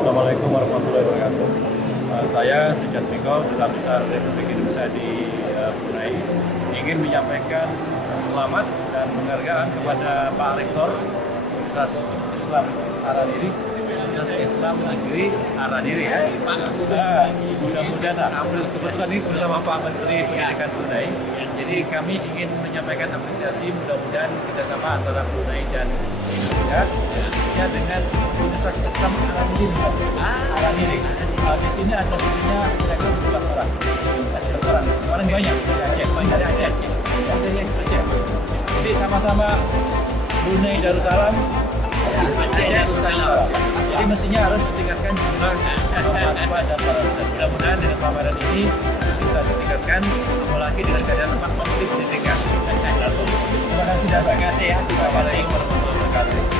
Assalamualaikum warahmatullahi wabarakatuh. Saya Sujatriko, Duta Besar Republik Indonesia di Brunei, ingin menyampaikan selamat dan penghargaan kepada Pak Rektor Universitas Islam Aradiri, Universitas Islam Negeri Aradiri ya. Mudah-mudahan kebetulan ini bersama Pak Menteri Pendidikan Brunei. Jadi kami ingin menyampaikan apresiasi, mudah-mudahan kerjasama antara Brunei dan Indonesia, khususnya dengan Universitas Islam Aradiri. Di sini ada sebenarnya mereka 12 orang. Orang banyak dari Aceh. Jadi sama-sama Brunei Darussalam, Aceh Darussalam. Jadi mestinya harus ditingkatkan jumlah mahasiswa dan para dosen. Mudah-mudahan dengan pameran ini bisa ditingkatkan, apalagi dengan keadaan Pak Menteri Pendidikan. Terima kasih dan terima kasih ya. Assalamualaikum warahmatullahi wabarakatuh.